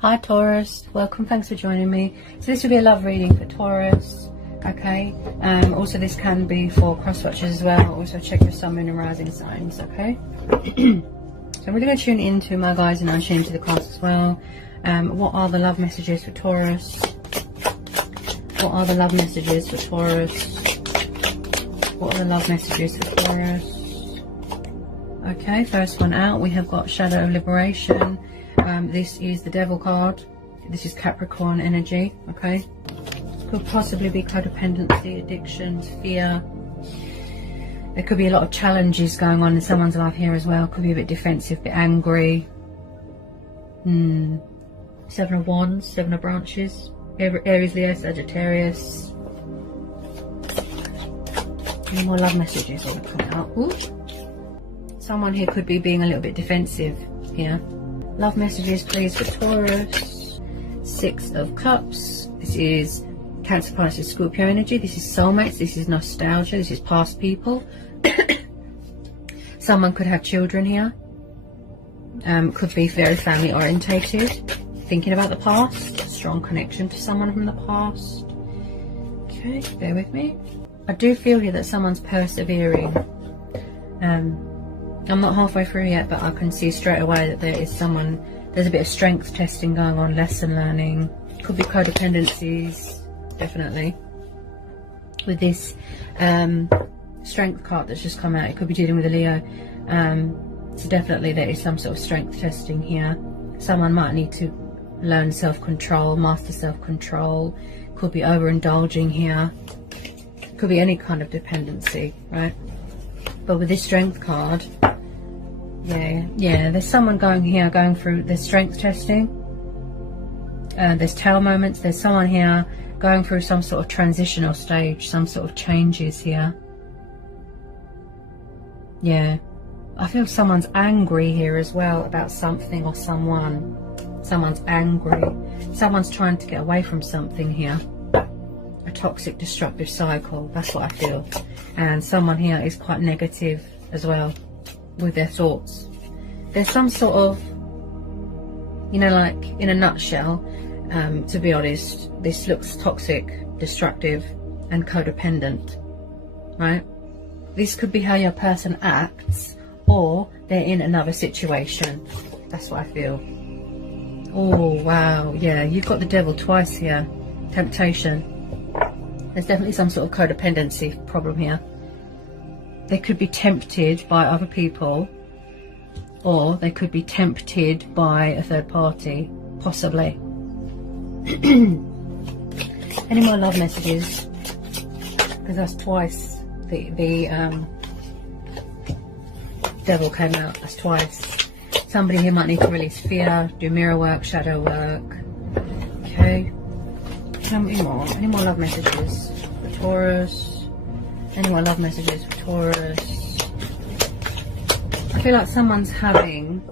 Hi Taurus, welcome, thanks for joining me. So this will be a love reading for Taurus, okay? Also this can be for cross watchers as well. Also check your sun, moon and rising signs, okay? So I'm really going to tune into my guys and untune to the cards as well. What are the love messages for Taurus? What are the love messages for Taurus? What are the love messages for Taurus? Okay, first one out, we have got Shadow of Liberation. This is the Devil card. This is Capricorn energy, okay? Could possibly be codependency, addictions, fear. There could be a lot of challenges going on in someone's life here as well. Could be a bit defensive, a bit angry. Seven of Wands, Seven of Branches. Aries, Leo, Sagittarius. Any more love messages that will come out? Ooh. Someone here could be being a little bit defensive here. Love messages please for Taurus. Six of Cups. This is Cancer, Pisces, Scorpio energy. This is soulmates. This is nostalgia. This is past people. Someone could have children here. Could be very family orientated. Thinking about the past. Strong connection to someone from the past. Okay, bear with me. I do feel here that someone's persevering. I'm not halfway through yet, but I can see straight away that there is someone, there's a bit of strength testing going on, lesson learning. Could be codependencies, definitely. With this strength card that's just come out, it could be dealing with a Leo. So definitely there is some sort of strength testing here. Someone might need to learn self-control, master self-control. Could be overindulging here. Could be any kind of dependency, right? But with this strength card, yeah, there's someone going through the strength testing. There's tower moments. There's someone here going through some sort of transitional stage, some sort of changes here. Yeah, I feel someone's angry here as well about something or someone. Someone's angry. Someone's trying to get away from something here. A toxic, destructive cycle. That's what I feel. And someone here is quite negative as well with their thoughts. There's some sort of, you know, like in a nutshell, to be honest, this looks toxic, destructive and codependent, right? This could be how your person acts, or they're in another situation. That's what I feel. Oh wow, yeah, you've got the Devil twice here. Temptation. There's definitely some sort of codependency problem here. They could be tempted by other people, or they could be tempted by a third party, possibly. Any more love messages? Because that's twice the Devil came out. That's twice. Somebody here might need to release fear, do mirror work, shadow work. Okay. Any more love messages for Taurus? Any more love messages for Taurus? I feel like someone's having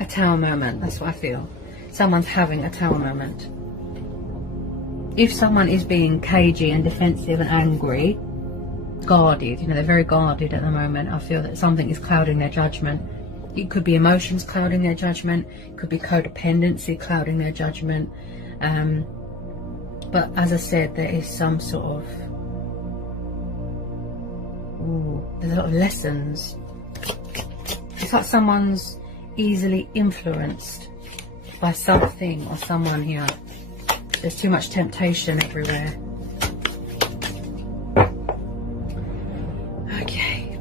a tower moment. That's what I feel. Someone's having a tower moment. If someone is being cagey and defensive and angry, guarded, you know, they're very guarded at the moment, I feel that something is clouding their judgment. It could be emotions clouding their judgment. It could be codependency clouding their judgment. But as I said, there is some sort of, there's a lot of lessons. It's like someone's easily influenced by something or someone here. There's too much temptation everywhere. Okay.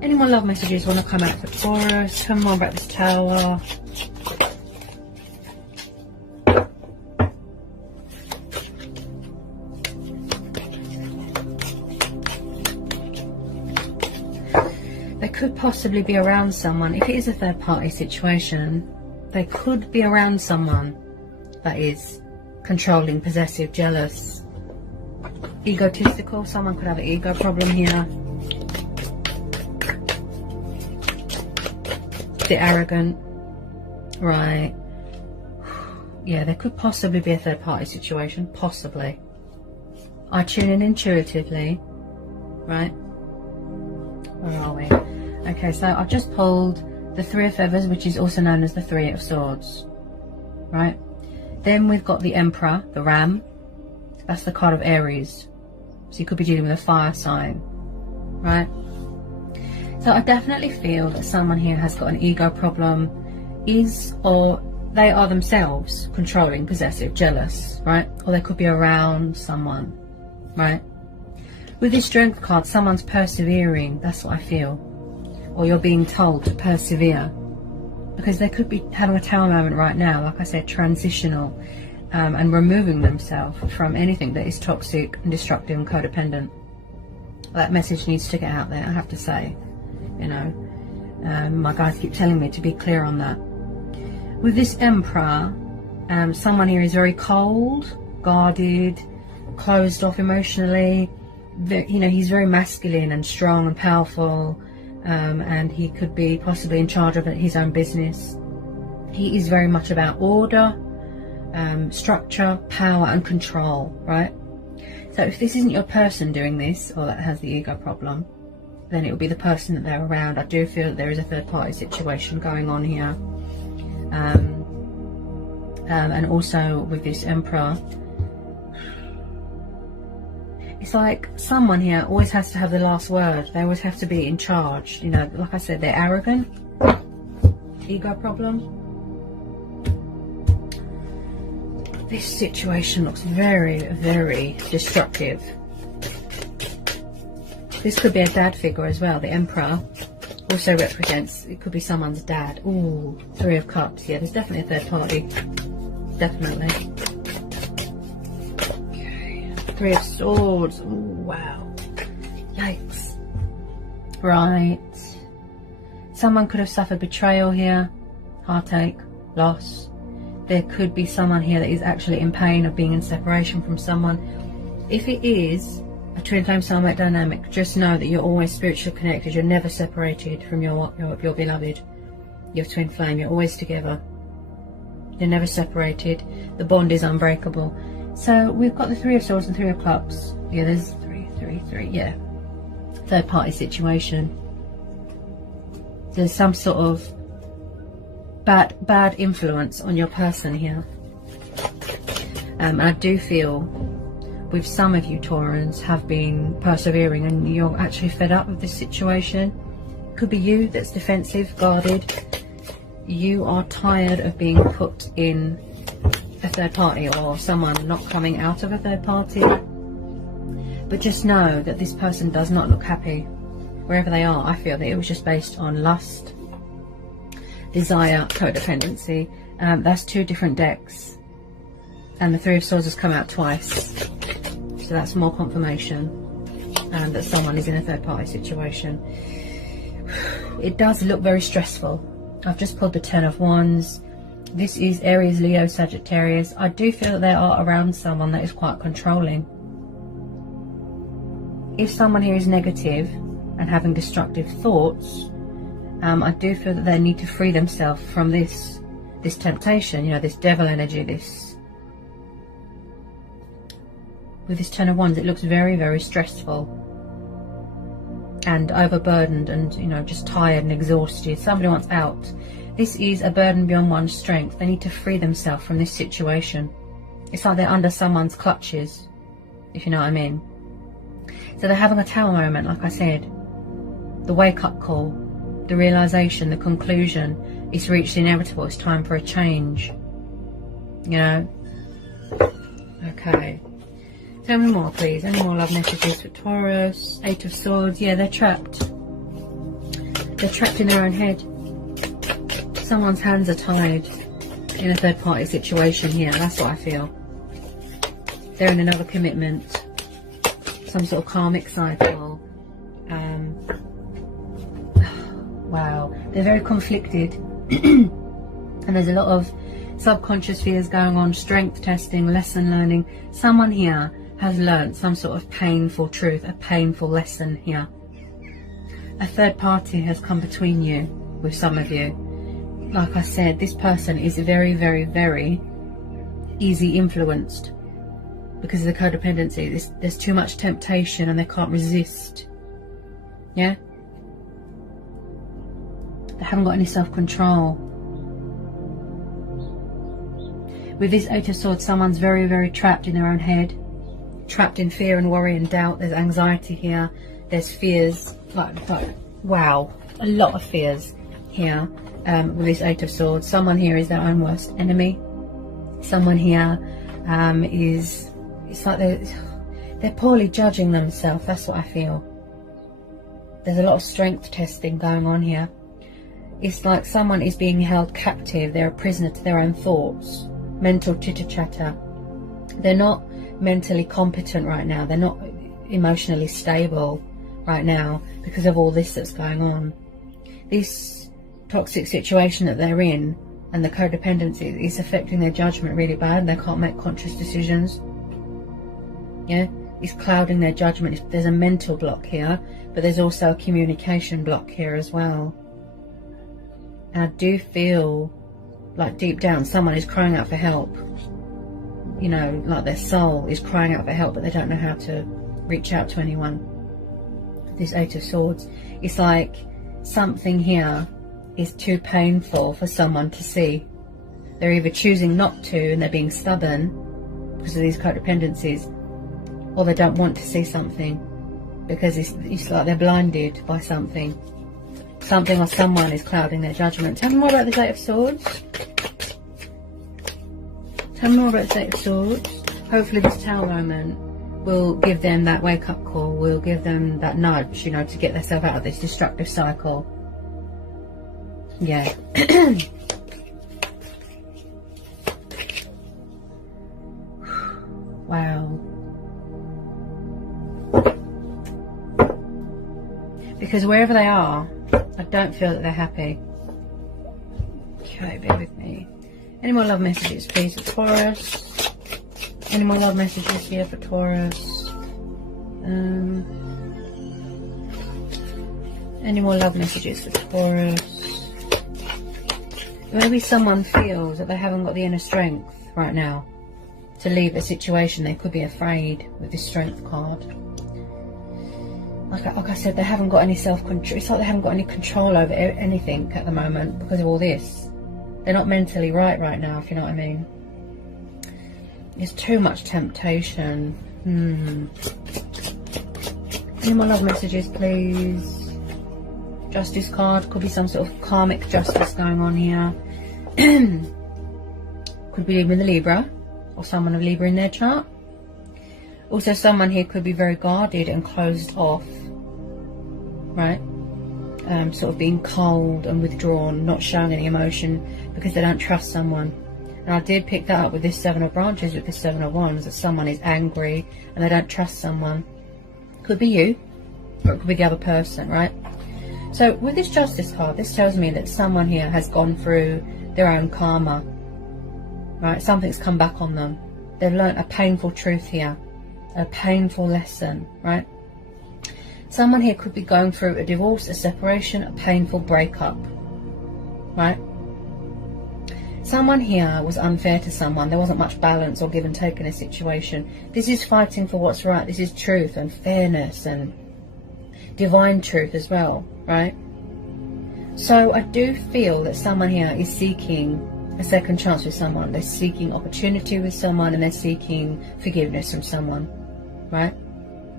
Any more love messages want to come out for Taurus? Tell me more about this tower. They could possibly be around someone. If it is a third party situation, they could be around someone that is controlling, possessive, jealous, egotistical. Someone could have an ego problem here. A bit arrogant. Right. Yeah, there could possibly be a third party situation. Possibly. I tune in intuitively. Right. Where are we? Okay, so I've just pulled the Three of Feathers, which is also known as the Three of Swords. right? Then we've got the Emperor, the Ram. That's the card of Aries. So you could be dealing with a fire sign, right? So I definitely feel that someone here has got an ego problem, or they are themselves controlling, possessive, jealous, right? Or they could be around someone, right? With this Strength card, someone's persevering. That's what I feel. Or you're being told to persevere. Because they could be having a tower moment right now, like I said, transitional, and removing themselves from anything that is toxic and destructive and codependent. That message needs to get out there, I have to say. You know, my guys keep telling me to be clear on that. With this Emperor, someone here is very cold, guarded, closed off emotionally. You know, he's very masculine and strong and powerful, and he could be possibly in charge of his own business. He is very much about order, structure, power and control, right? So if this isn't your person doing this, or that has the ego problem, then it will be the person that they're around. I do feel that there is a third party situation going on here. And also with this Emperor, it's like someone here always has to have the last word. They always have to be in charge. You know, like I said, they're arrogant. Ego problem. This situation looks very, very destructive. This could be a dad figure as well. The Emperor also represents, it could be someone's dad. Ooh, Three of Cups. Yeah, there's definitely a third party. Definitely. Okay. Three of Swords. Ooh, wow. Yikes. Right. Someone could have suffered betrayal here. Heartache. Loss. There could be someone here that is actually in pain of being in separation from someone. If it is a twin flame soulmate dynamic, just know that you're always spiritually connected. You're never separated from your beloved, your twin flame. You're always together. You're never separated. The bond is unbreakable. So we've got the Three of Swords and Three of Cups. Yeah, there's three. Yeah, third party situation. There's some sort of bad influence on your person here. And I do feel with some of you Taurans have been persevering and you're actually fed up with this situation. Could be you that's defensive, guarded. You are tired of being put in a third party, or someone not coming out of a third party. But just know that this person does not look happy wherever they are. I feel that it was just based on lust, desire, codependency. That's two different decks, and the Three of Swords has come out twice, so that's more confirmation that someone is in a third party situation. It does look very stressful. I've just pulled the Ten of Wands. This is Aries, Leo, Sagittarius. I do feel that they are around someone that is quite controlling. If someone here is negative and having destructive thoughts, I do feel that they need to free themselves from this temptation, you know, this devil energy. With this Ten of Wands, it looks very, very stressful and overburdened and, you know, just tired and exhausted. Somebody wants out. This is a burden beyond one's strength. They need to free themselves from this situation. It's like they're under someone's clutches, if you know what I mean. So they're having a tower moment, like I said. The wake-up call, the realization, the conclusion. It's reached the inevitable. It's time for a change. You know? Okay. Tell me more, please. Any more love messages for Taurus? Eight of Swords. Yeah, they're trapped. They're trapped in their own head. Someone's hands are tied in a third party situation here. That's what I feel. They're in another commitment. Some sort of karmic cycle. Wow. They're very conflicted. And there's a lot of subconscious fears going on. Strength testing, lesson learning. Someone here has learned some sort of painful truth, a painful lesson here. A third party has come between you, with some of you. Like I said, this person is very, very, very easy influenced because of the codependency. There's too much temptation and they can't resist. Yeah? They haven't got any self-control. With this Eight of Swords, someone's very, very trapped in their own head. Trapped in fear and worry and doubt. There's anxiety here. There's fears. Like wow. A lot of fears here with this Eight of Swords. Someone here is their own worst enemy. Someone here it's like they're poorly judging themselves. That's what I feel. There's a lot of strength testing going on here. It's like someone is being held captive. They're a prisoner to their own thoughts. Mental chitter-chatter. They're not mentally competent right now. They're not emotionally stable right now because of all this that's going on. This toxic situation that they're in and the codependency is affecting their judgment really bad. They can't make conscious decisions. Yeah, it's clouding their judgment. There's a mental block here, but there's also a communication block here as well. And I do feel like deep down someone is crying out for help. You know, like their soul is crying out for help, but they don't know how to reach out to anyone. This Eight of Swords, it's like something here is too painful for someone to see. They're either choosing not to and they're being stubborn because of these codependencies, or they don't want to see something because it's like they're blinded by something. Something or someone is clouding their judgment. Tell me more about this Eight of Swords. Tell me more about this Eight of Swords. Hopefully this Tower moment will give them that wake-up call, will give them that nudge, you know, to get themselves out of this destructive cycle. Yeah. Wow. Because wherever they are, I don't feel that they're happy. Okay, bear with me. Any more love messages, please, for Taurus? Any more love messages here for Taurus? Any more love messages for Taurus? Maybe someone feels that they haven't got the inner strength right now to leave a situation. They could be afraid with this Strength card. Like I said, they haven't got any self-control. It's like they haven't got any control over anything at the moment because of all this. They're not mentally right now, if you know what I mean. There's too much temptation. Any more love messages, please? Justice card. Could be some sort of karmic justice going on here. Could be with a Libra or someone of Libra in their chart. Also, someone here could be very guarded and closed off, right? Sort of being cold and withdrawn, not showing any emotion because they don't trust someone. And I did pick that up with this Seven of Branches, with this Seven of Wands, that someone is angry and they don't trust someone. Could be you, or it could be the other person, right? So with this Justice card, this tells me that someone here has gone through their own karma, right? Something's come back on them. They've learnt a painful truth here, a painful lesson, right? Someone here could be going through a divorce, a separation, a painful breakup, right? Someone here was unfair to someone. There wasn't much balance or give and take in a situation. This is fighting for what's right. This is truth and fairness and divine truth as well, right? So I do feel that someone here is seeking a second chance with someone. They're seeking opportunity with someone, and they're seeking forgiveness from someone, right?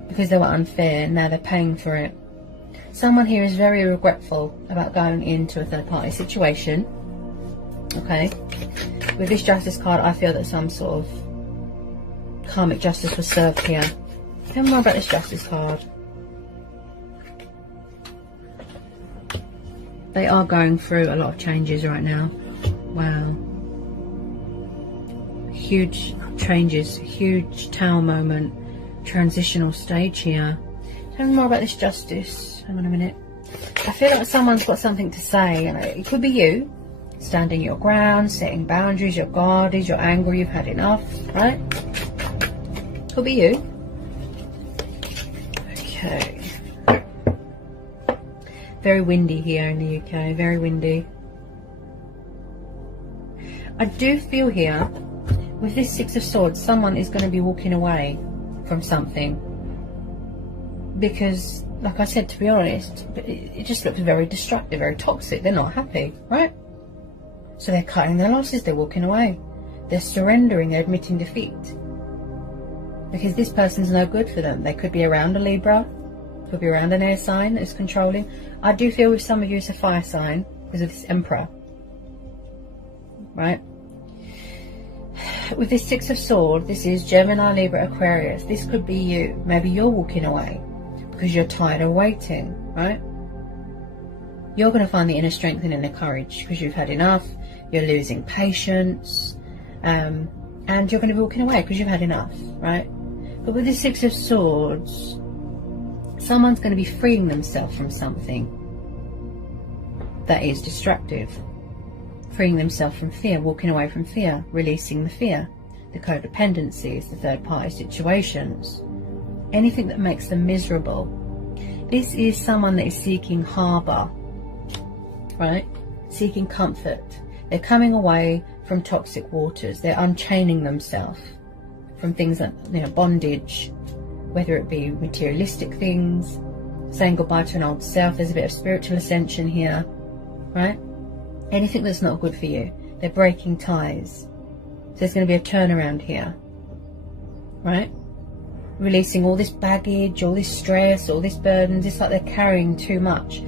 Because they were unfair, now they're paying for it. Someone here is very regretful about going into a third party situation. Okay, with this Justice card, I feel that some sort of karmic justice was served here. Tell me more about this Justice card. They are going through a lot of changes right now. Wow. Huge changes, huge Tower moment, transitional stage here. Tell me more about this Justice. Hang on a minute. I feel like someone's got something to say, and it could be you. Standing your ground, setting boundaries, you're guarded, you're angry, you've had enough, right? Could be you. Okay. Very windy here in the UK, very windy. I do feel here, with this Six of Swords, someone is going to be walking away from something. Because, like I said, to be honest, it just looks very destructive, very toxic. They're not happy, right? So they're cutting their losses, they're walking away. They're surrendering, they're admitting defeat. Because this person's no good for them. They could be around a Libra, could be around an air sign that's controlling. I do feel with some of you it's a fire sign because of this Emperor. Right? With this Six of Swords, this is Gemini, Libra, Aquarius. This could be you. Maybe you're walking away because you're tired of waiting, right? You're going to find the inner strength and inner courage because you've had enough. You're losing patience. And you're going to be walking away because you've had enough, right? But with the Six of Swords, someone's going to be freeing themselves from something that is destructive. Freeing themselves from fear, walking away from fear, releasing the fear, the codependencies, the third-party situations, anything that makes them miserable. This is someone that is seeking harbour, right? Seeking comfort. They're coming away from toxic waters. They're unchaining themselves from things like, you know, bondage, whether it be materialistic things, saying goodbye to an old self. There's a bit of spiritual ascension here, right? Anything that's not good for you. They're breaking ties. So there's going to be a turnaround here, right? Releasing all this baggage, all this stress, all this burden. It's like they're carrying too much.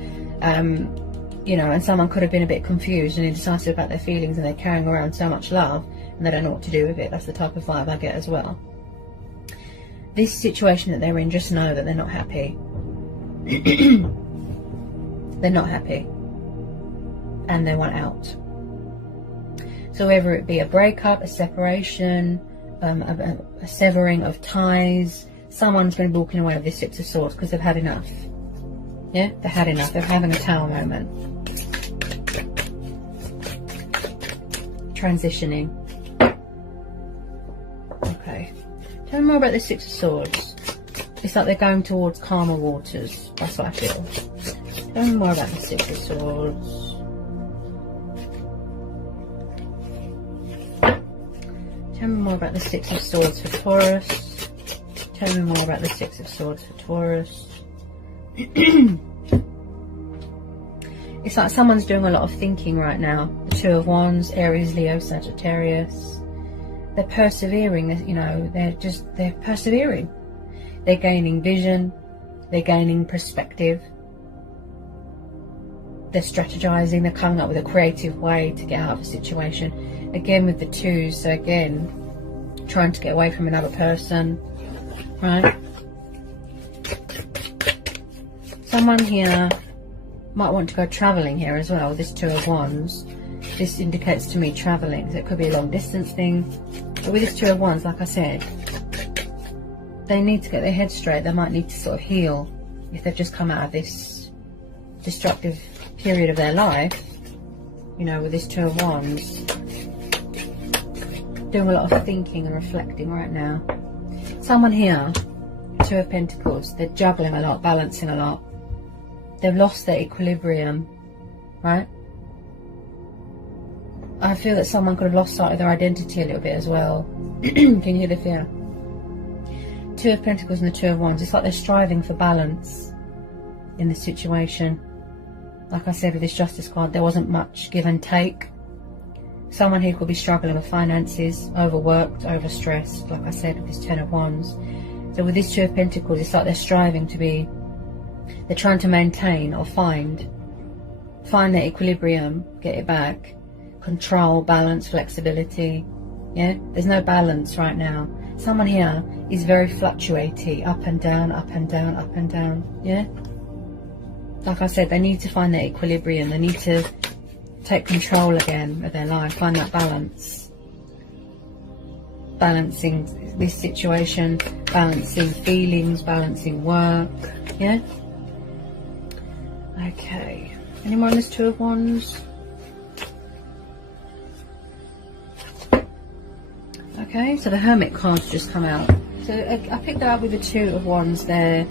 You know, and someone could have been a bit confused and indecisive about their feelings, and they're carrying around so much love and they don't know what to do with it. That's the type of vibe I get as well. This situation that they're in, just know that they're not happy. They're not happy. And they want out. So whether it be a breakup, a separation, a severing of ties, someone's going to be walking away with this Six of Swords because they've had enough. Yeah, they've had enough. They're having a tower moment. Transitioning. Okay. Tell me more about the Six of Swords. It's like they're going towards calmer waters. That's what I feel. Tell me more about the Six of Swords. Tell me more about the Six of Swords for Taurus. Tell me more about the Six of Swords for Taurus. It's like someone's doing a lot of thinking right now. The Two of Wands, Aries, Leo, Sagittarius. They're persevering, you know, they're persevering. They're gaining vision. They're gaining perspective. They're strategizing. They're coming up with a creative way to get out of a situation. Again with the twos, so again, trying to get away from another person, right? Someone here might want to go traveling here as well. This Two of Wands, this indicates to me traveling. So it could be a long distance thing. But with this Two of Wands, like I said, they need to get their head straight. They might need to sort of heal if they've just come out of this destructive period of their life. You know, with this Two of Wands, doing a lot of thinking and reflecting right now. Someone here, Two of Pentacles, they're juggling a lot, balancing a lot. They've lost their equilibrium, right? I feel that someone could have lost sight of their identity a little bit as well. Can you hear the fear? Two of Pentacles and the Two of Wands. It's like they're striving for balance in the situation. Like I said with this Justice card, there wasn't much give and take. Someone here could be struggling with finances, overworked, overstressed, like I said with this Ten of Wands. So with this Two of Pentacles, it's like they're striving to be, they're trying to maintain or find their equilibrium, get it back, control, balance, flexibility. Yeah, there's no balance right now. Someone here is very fluctuating, up and down, up and down, up and down. Yeah, like I said, they need to find their equilibrium. They need to take control again of their life, find that balance. Balancing this situation, balancing feelings, balancing work. Yeah. Okay. Any more on this Two of Wands? Okay, so the Hermit card's just come out. So I picked that up with the Two of Wands there,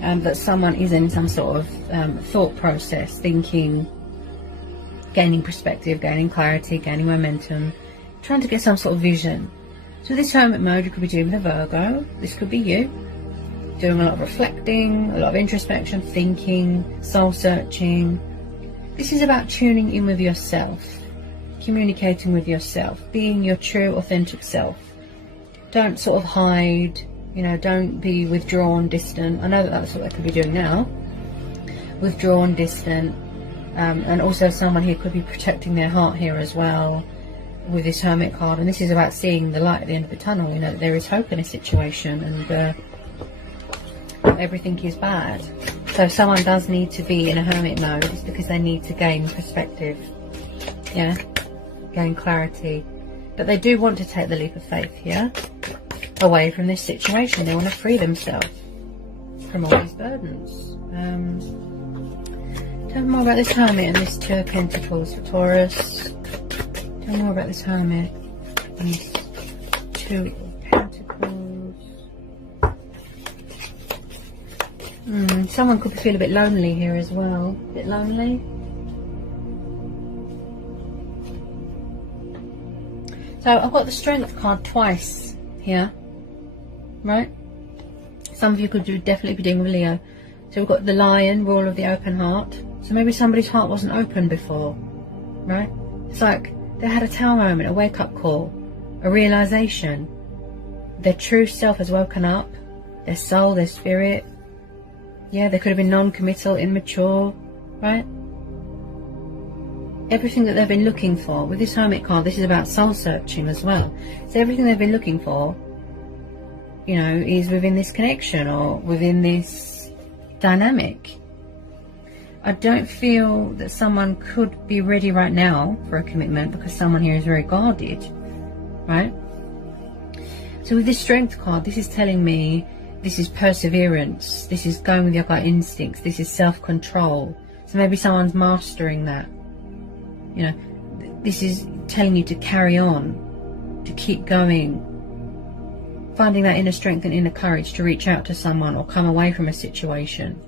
that someone is in some sort of thought process, thinking, gaining perspective, gaining clarity, gaining momentum, trying to get some sort of vision. So this Hermit mode, you could be doing with a Virgo. This could be you, doing a lot of reflecting, a lot of introspection, thinking, soul searching. This is about tuning in with yourself, communicating with yourself, being your true, authentic self. Don't sort of hide, you know, don't be withdrawn, distant. I know that that's what I could be doing now. Withdrawn, distant. And also someone here could be protecting their heart here as well with this Hermit card. And this is about seeing the light at the end of the tunnel. You know, that there is hope in a situation, and not everything is bad. So if someone does need to be in a hermit mode, it's because they need to gain perspective. Yeah, gain clarity. But they do want to take the leap of faith here, away from this situation. They want to free themselves from all these burdens. Tell me more about this Hermit and this Two of Pentacles for Taurus. Tell me more about this Hermit and this Two of Pentacles. Someone could feel a bit lonely here as well. A bit lonely. So I've got the Strength card twice here, right? Some of you could definitely be dealing with Leo. So we've got the Lion, rule of the open heart. So maybe somebody's heart wasn't open before, right? It's like they had a tower moment, a wake-up call, a realization. Their true self has woken up, their soul, their spirit. Yeah, they could have been non-committal, immature, right? Everything that they've been looking for. With this Hermit card, this is about soul searching as well. So everything they've been looking for, you know, is within this connection or within this dynamic. I don't feel that someone could be ready right now for a commitment because someone here is very guarded, right? So with this Strength card, this is telling me this is perseverance. This is going with your gut instincts. This is self-control. So maybe someone's mastering that. You know, this is telling you to carry on, to keep going, finding that inner strength and inner courage to reach out to someone or come away from a situation.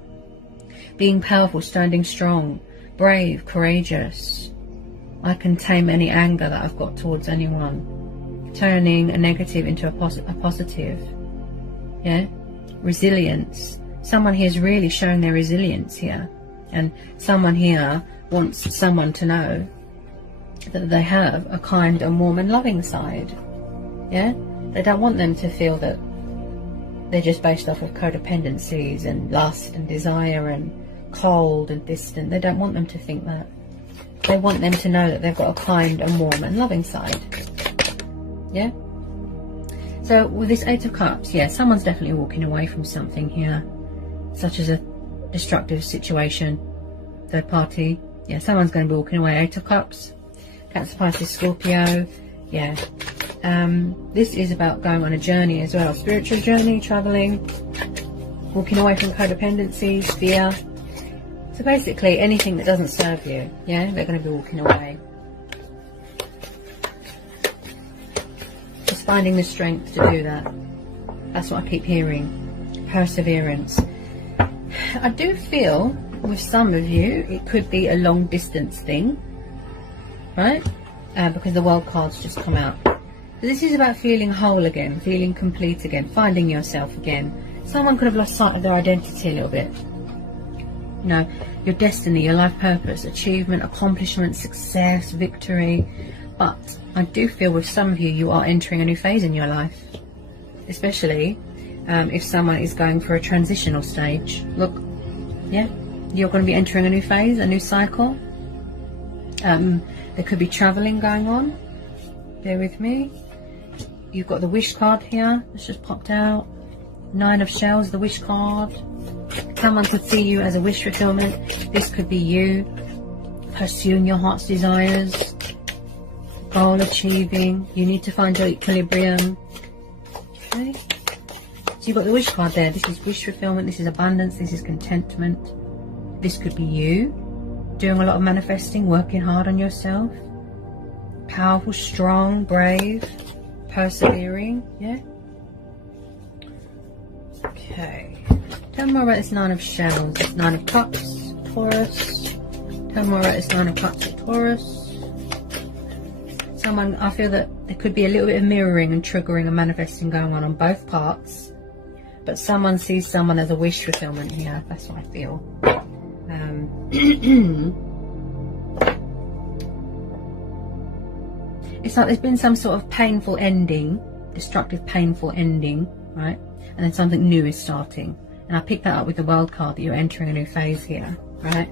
Being powerful, standing strong, brave, courageous. I can tame any anger that I've got towards anyone. Turning a negative into a positive. Yeah? Resilience. Someone here is really showing their resilience here. And someone here wants someone to know that they have a kind and warm and loving side. Yeah? They don't want them to feel that they're just based off of codependencies and lust and desire and cold and distant. They don't want them to think that. They want them to know that they've got a kind and warm and loving side. Yeah? So with this Eight of Cups, yeah, someone's definitely walking away from something here, such as a destructive situation, third party. Yeah, someone's going to be walking away. Eight of Cups, Cancer, Pisces, Scorpio. Yeah. This is about going on a journey as well. Spiritual journey, traveling, walking away from codependency, fear. So basically anything that doesn't serve you, yeah, they're going to be walking away. Just finding the strength to do that. That's what I keep hearing. Perseverance. I do feel with some of you it could be a long distance thing, right? Because the World card's just come out. This is about feeling whole again, feeling complete again, finding yourself again. Someone could have lost sight of their identity a little bit. You know, your destiny, your life purpose, achievement, accomplishment, success, victory. But I do feel with some of you, you are entering a new phase in your life. Especially if someone is going for a transitional stage. Look, yeah, you're going to be entering a new phase, a new cycle. There could be traveling going on. Bear with me. You've got the Wish card here. It's just popped out. Nine of Shells, the Wish card. Someone could see you as a wish fulfillment. This could be you pursuing your heart's desires, goal achieving. You need to find your equilibrium. Okay. So you've got the Wish card there. This is wish fulfillment. This is abundance. This is contentment. This could be you doing a lot of manifesting, working hard on yourself. Powerful, strong, brave, persevering. Yeah. Okay. Tell me more about this Nine of Shells, this Nine of Cups, Taurus. Tell me more about this Nine of Cups for Taurus. Someone, I feel that there could be a little bit of mirroring and triggering and manifesting going on both parts. But someone sees someone as a wish fulfillment here. That's what I feel. It's like there's been some sort of painful ending, destructive, painful ending, right? And then something new is starting. And I picked that up with the World card, that you're entering a new phase here, right?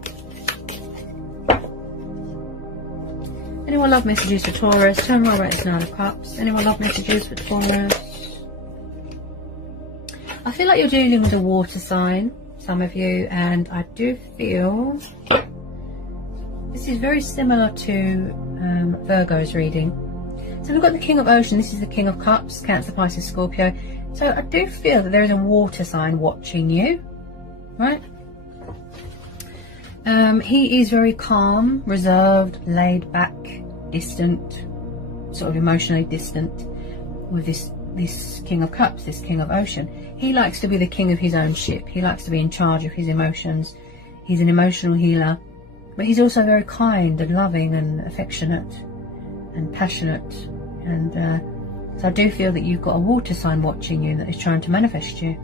Anyone love messages for Taurus? Tell me more about this Nine of Cups. Anyone love messages for Taurus? I feel like you're dealing with a water sign, some of you, and I do feel this is very similar to Virgo's reading. So we've got the King of Ocean. This is the King of Cups, Cancer, Pisces, Scorpio. So I do feel that there is a water sign watching you, right? He is very calm, reserved, laid back, distant, sort of emotionally distant with this King of Cups, this King of Ocean. He likes to be the king of his own ship. He likes to be in charge of his emotions. He's an emotional healer, but he's also very kind and loving and affectionate and passionate. And so I do feel that you've got a water sign watching you that is trying to manifest you,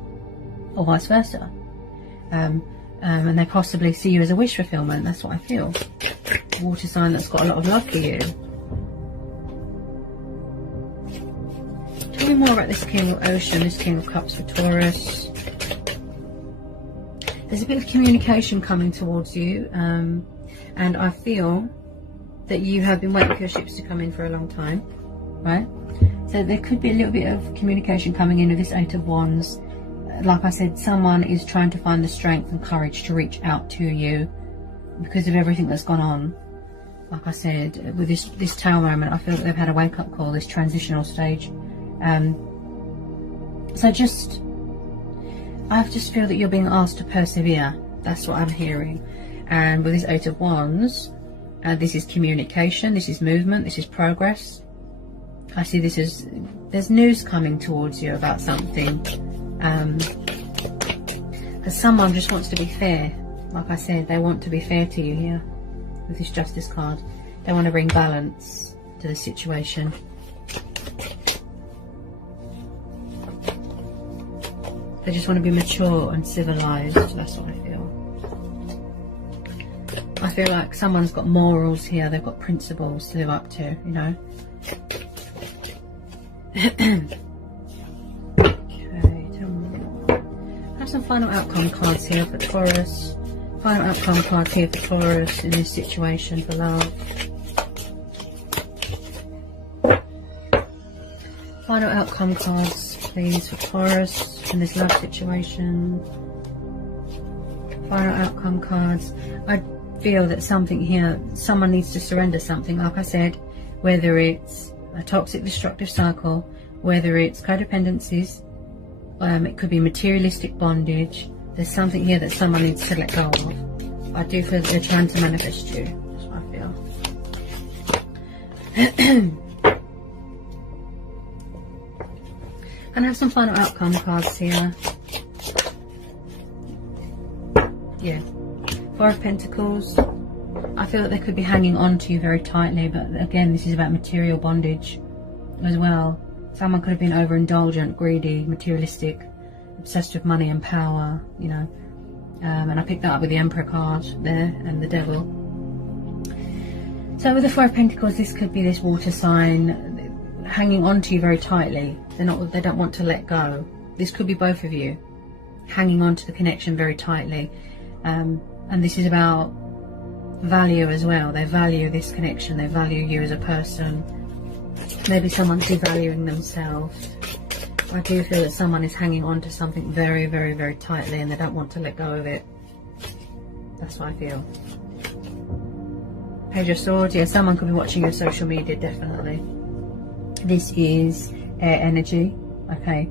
or vice versa. And they possibly see you as a wish fulfillment. That's what I feel. A water sign that's got a lot of love for you. Tell me more about this King of Ocean, this King of Cups for Taurus. There's a bit of communication coming towards you, and I feel that you have been waiting for your ships to come in for a long time, right? So there could be a little bit of communication coming in with this Eight of Wands. Like I said, someone is trying to find the strength and courage to reach out to you because of everything that's gone on. Like I said, with this Tower moment, I feel that they've had a wake-up call, this transitional stage. So I just feel that you're being asked to persevere. That's what I'm hearing. And with this Eight of Wands, this is communication, this is movement, this is progress. I see there's news coming towards you about something. Because someone just wants to be fair. Like I said, they want to be fair to you here with this Justice card. They want to bring balance to the situation. They just want to be mature and civilized. That's what I feel. I feel like someone's got morals here. They've got principles to live up to, you know. Some final outcome cards here for Taurus. Final outcome cards here for Taurus in this situation for love. Final outcome cards, please, for Taurus in this love situation. Final outcome cards. I feel that something here, someone needs to surrender something, like I said, whether it's a toxic destructive cycle, whether it's codependencies, it could be materialistic bondage. There's something here that someone needs to let go of. I do feel that they're trying to manifest you. That's what I feel. And I have some final outcome cards here. Yeah. Four of Pentacles. I feel that they could be hanging on to you very tightly, but again, this is about material bondage as well. Someone could have been overindulgent, greedy, materialistic, obsessed with money and power, you know. And I picked that up with the Emperor card there and the Devil. So with the Four of Pentacles, this could be this water sign hanging on to you very tightly. They don't want to let go. This could be both of you hanging on to the connection very tightly. And this is about value as well. They value this connection. They value you as a person. Maybe someone's devaluing themselves. I do feel that someone is hanging on to something very, very, very tightly and they don't want to let go of it. That's what I feel. Page of Swords. Yeah, someone could be watching your social media, definitely. This is air energy. Okay.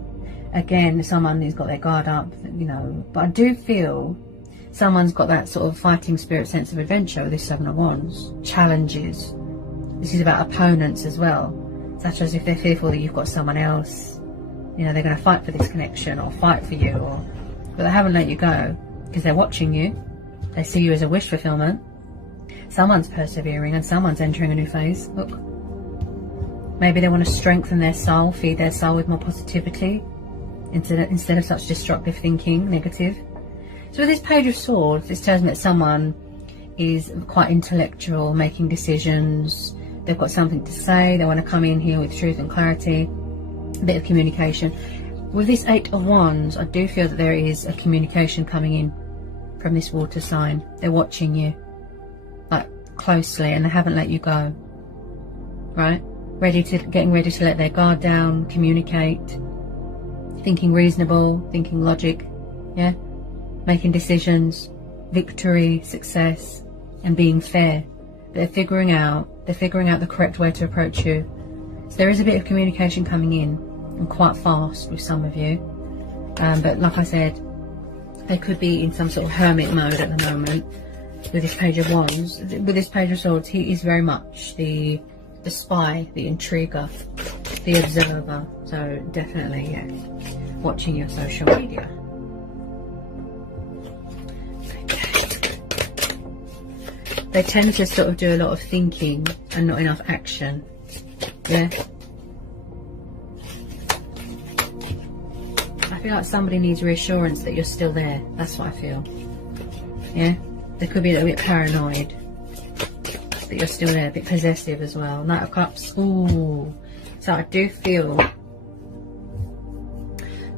Again, someone who's got their guard up, you know. But I do feel someone's got that sort of fighting spirit, sense of adventure with this Seven of Wands. Challenges. This is about opponents as well. Such as if they're fearful that you've got someone else, you know, they're going to fight for this connection or fight for you, but they haven't let you go because they're watching you. They see you as a wish fulfillment. Someone's persevering and someone's entering a new phase. Look, maybe they want to strengthen their soul, feed their soul with more positivity instead of such destructive thinking, negative. So with this Page of Swords, this tells me that someone is quite intellectual, making decisions, They've got something to say. They want to come in here with truth and clarity, a bit of communication. With this 8 of Wands, I do feel that there is a communication coming in from this water sign. They're watching you, like, closely, and they haven't let you go, right? Getting ready to let their guard down, communicate, thinking reasonable, thinking logic, yeah? Making decisions, victory, success, and being fair. They're figuring out the correct way to approach you. So there is a bit of communication coming in, and quite fast with some of you. But like I said, they could be in some sort of hermit mode at the moment with this Page of Wands. With this Page of Swords, he is very much the spy, the intriguer, the observer. So definitely, yeah, watching your social media. They tend to sort of do a lot of thinking and not enough action. Yeah. I feel like somebody needs reassurance that you're still there. That's what I feel. Yeah. They could be a little bit paranoid that you're still there, a bit possessive as well. Knight of Cups. Ooh. So I do feel,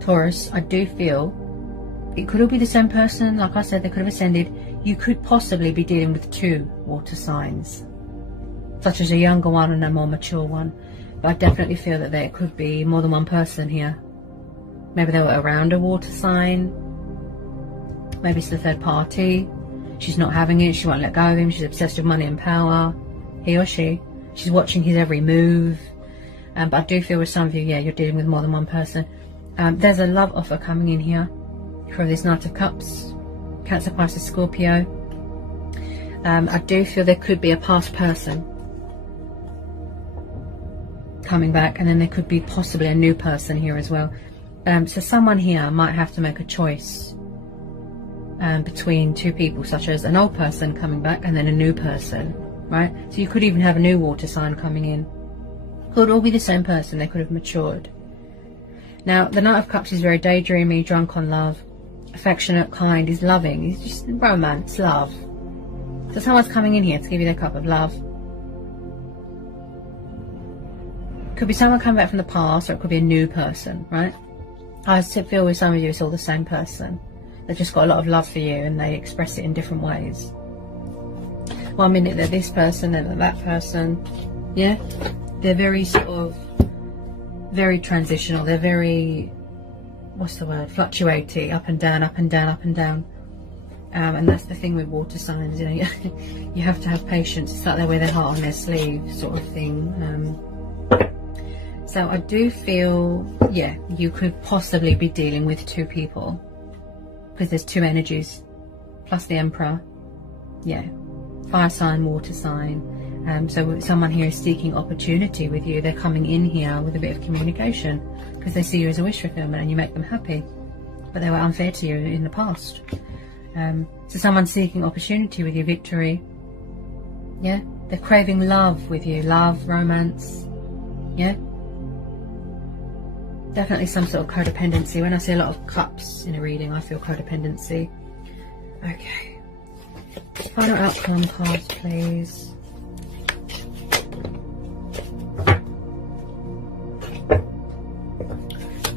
Taurus, I do feel it could all be the same person. Like I said, they could have ascended. You could possibly be dealing with 2 water signs, such as a younger one and a more mature one. But I definitely feel that there could be more than one person here. Maybe they were around a water sign. Maybe it's the third party. She's not having it. She won't let go of him. She's obsessed with money and power. He or she. She's watching his every move. But I do feel with some of you, yeah, you're dealing with more than one person. There's a love offer coming in here for this Knight of Cups. Cancer, Pisces, Scorpio. I do feel there could be a past person coming back, and then there could be possibly a new person here as well. So someone here might have to make a choice between 2 people, such as an old person coming back and then a new person, right? So you could even have a new water sign coming in. Could all be the same person. They could have matured. Now, the Knight of Cups is very daydreamy, drunk on love, affectionate, kind, he's loving, he's just romance, love. So someone's coming in here to give you their cup of love. Could be someone coming back from the past, or it could be a new person, right? I feel with some of you it's all the same person. They've just got a lot of love for you and they express it in different ways. 1 minute they're this person, then they're that person. Yeah? They're very sort of, very transitional. They're very, what's the word, fluctuating, up and down, up and down, up and down. And that's the thing with water signs, you know, you have to have patience. It's like they wear their heart on their sleeve sort of thing. So I do feel, yeah, you could possibly be dealing with 2 people, because there's 2 energies plus the Emperor. Yeah, fire sign, water sign. So someone here is seeking opportunity with you. They're coming in here with a bit of communication because they see you as a wish fulfillment and you make them happy, but they were unfair to you in the past. So someone's seeking opportunity with you, victory. Yeah, they're craving love with you, love, romance. Yeah, definitely some sort of codependency. When I see a lot of cups in a reading, I feel codependency. Okay, final outcome cards, please.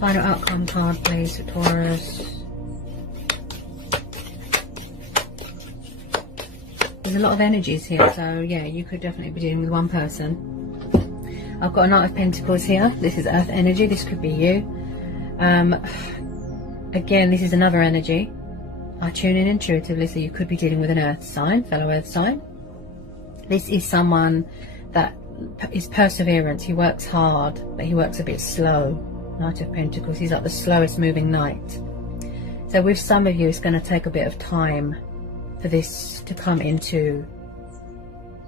Final outcome card, please, for Taurus. There's a lot of energies here, so yeah, you could definitely be dealing with 1 person. I've got a Knight of Pentacles here. This is Earth energy. This could be you. Again, this is another energy. I tune in intuitively, so you could be dealing with an Earth sign, fellow Earth sign. This is someone that is perseverance. He works hard, but he works a bit slow. Knight of Pentacles. He's like the slowest moving knight. So with some of you, it's going to take a bit of time for this to come into,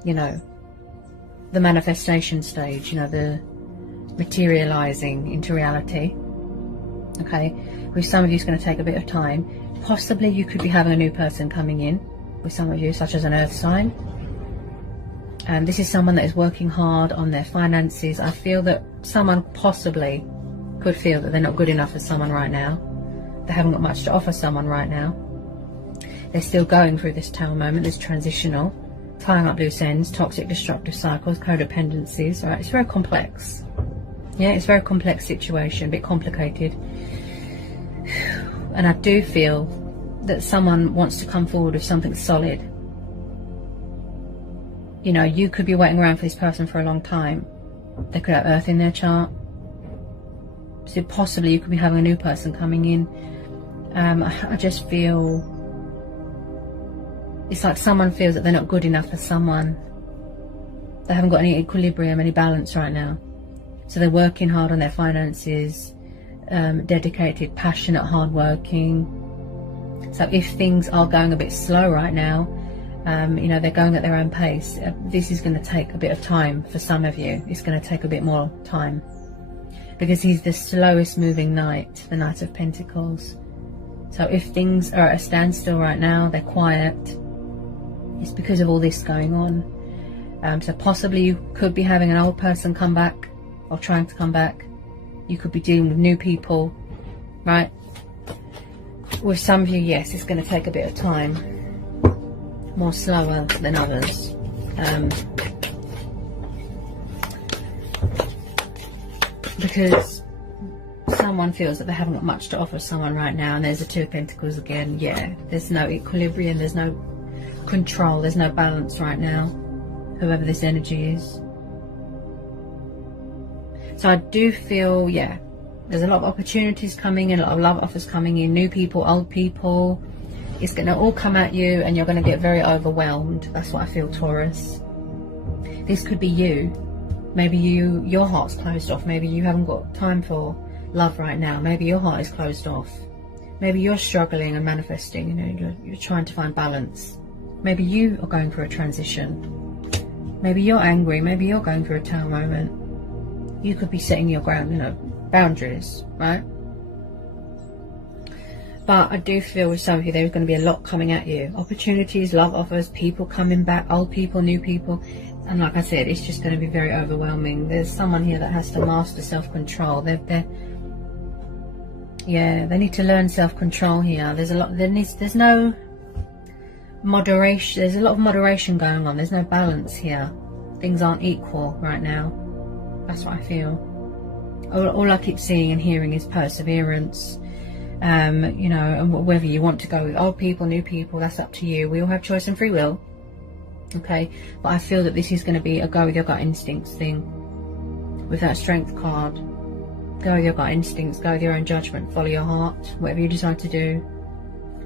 you know, the manifestation stage, you know, the materializing into reality. Okay, with some of you it's going to take a bit of time. Possibly you could be having a new person coming in with some of you, such as an Earth sign. And this is someone that is working hard on their finances. I feel that someone possibly could feel that they're not good enough for someone right now. They haven't got much to offer someone right now. They're still going through this tower moment, this transitional tying up loose ends, toxic destructive cycles, codependencies. Right, it's very complex. Yeah, it's a very complex situation, a bit complicated. And I do feel that someone wants to come forward with something solid. You know, you could be waiting around for this person for a long time. They could have Earth in their chart. So possibly you could be having a new person coming in. I just feel it's like someone feels that they're not good enough for someone. They haven't got any equilibrium, any balance right now. So they're working hard on their finances, dedicated, passionate, hardworking. So if things are going a bit slow right now, you know, they're going at their own pace. This is going to take a bit of time for some of you. It's going to take a bit more time. Because he's the slowest moving knight, the Knight of Pentacles. So if things are at a standstill right now, they're quiet, it's because of all this going on. So possibly you could be having an old person come back, or trying to come back. You could be dealing with new people, right? With some of you, yes, it's going to take a bit of time. More slower than others. Because someone feels that they haven't got much to offer someone right now, and there's a Two of Pentacles again. Yeah, there's no equilibrium, there's no control, there's no balance right now, whoever this energy is. So I do feel, yeah, there's a lot of opportunities coming in, a lot of love offers coming in, new people, old people. It's going to all come at you and you're going to get very overwhelmed. That's what I feel, Taurus. This could be you. Maybe your heart's closed off. Maybe you haven't got time for love right now. Maybe your heart is closed off. Maybe you're struggling and manifesting. You know, you're trying to find balance. Maybe you are going through a transition. Maybe you're angry. Maybe you're going through a tower moment. You could be setting your ground, you know, boundaries, right? But I do feel with some of you there's going to be a lot coming at you. Opportunities, love offers, people coming back, old people, new people. And like I said, it's just going to be very overwhelming. There's someone here that has to master self-control. Yeah, they need to learn self-control here. There's a lot. There's no moderation. There's a lot of moderation going on. There's no balance here. Things aren't equal right now. That's what I feel. All I keep seeing and hearing is perseverance. You know, and whether you want to go with old people, new people, that's up to you. We all have choice and free will. Okay, but I feel that this is going to be a go with your gut instincts thing. With that Strength card, go with your gut instincts, go with your own judgment, follow your heart, whatever you decide to do.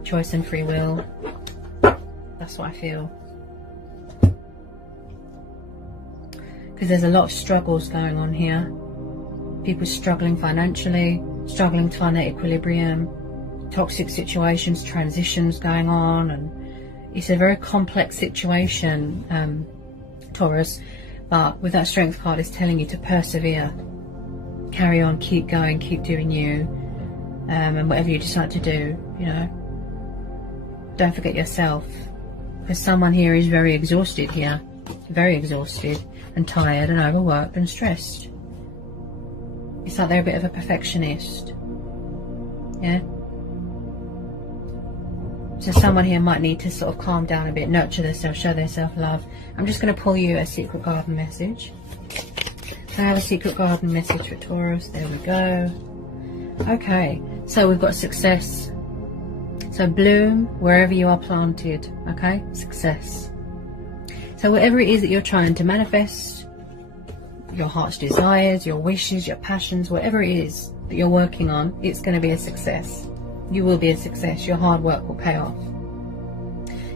Choice and free will. That's what I feel. Because there's a lot of struggles going on here. People struggling financially, struggling to find their equilibrium, toxic situations, transitions going on, and it's a very complex situation, Taurus. But with that Strength card, it's telling you to persevere, carry on, keep going, keep doing you, and whatever you decide to do, you know, don't forget yourself. Because someone here is very exhausted here, very exhausted and tired and overworked and stressed. It's like they're a bit of a perfectionist. Yeah. So someone here might need to sort of calm down a bit, nurture themselves, show their self-love. I'm just going to pull you a secret garden message. So I have a secret garden message for Taurus. There we go. Okay, so we've got success. So bloom wherever you are planted. Okay, success. So whatever it is that you're trying to manifest, your heart's desires, your wishes, your passions, whatever it is that you're working on, it's going to be a success. You will be a success. Your hard work will pay off.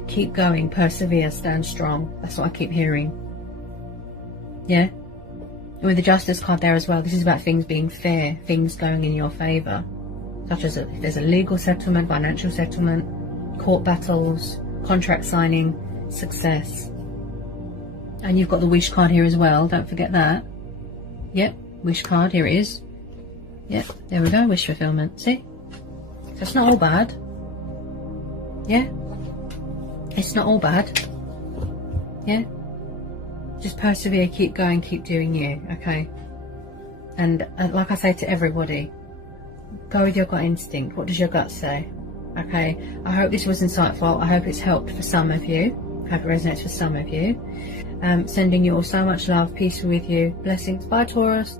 Keep going, persevere, stand strong. That's what I keep hearing. Yeah? And with the Justice card there as well, this is about things being fair, things going in your favour. Such as if there's a legal settlement, financial settlement, court battles, contract signing, success. And you've got the Wish card here as well, don't forget that. Yep, Wish card, here it is. Yep, there we go, wish fulfillment, see? So it's not all bad. Yeah? It's not all bad. Yeah? Just persevere, keep going, keep doing you, okay? And like I say to everybody, go with your gut instinct. What does your gut say? Okay? I hope this was insightful. I hope it's helped for some of you. Hope it resonates for some of you. Sending you all so much love, peace with you, blessings. Bye, Taurus.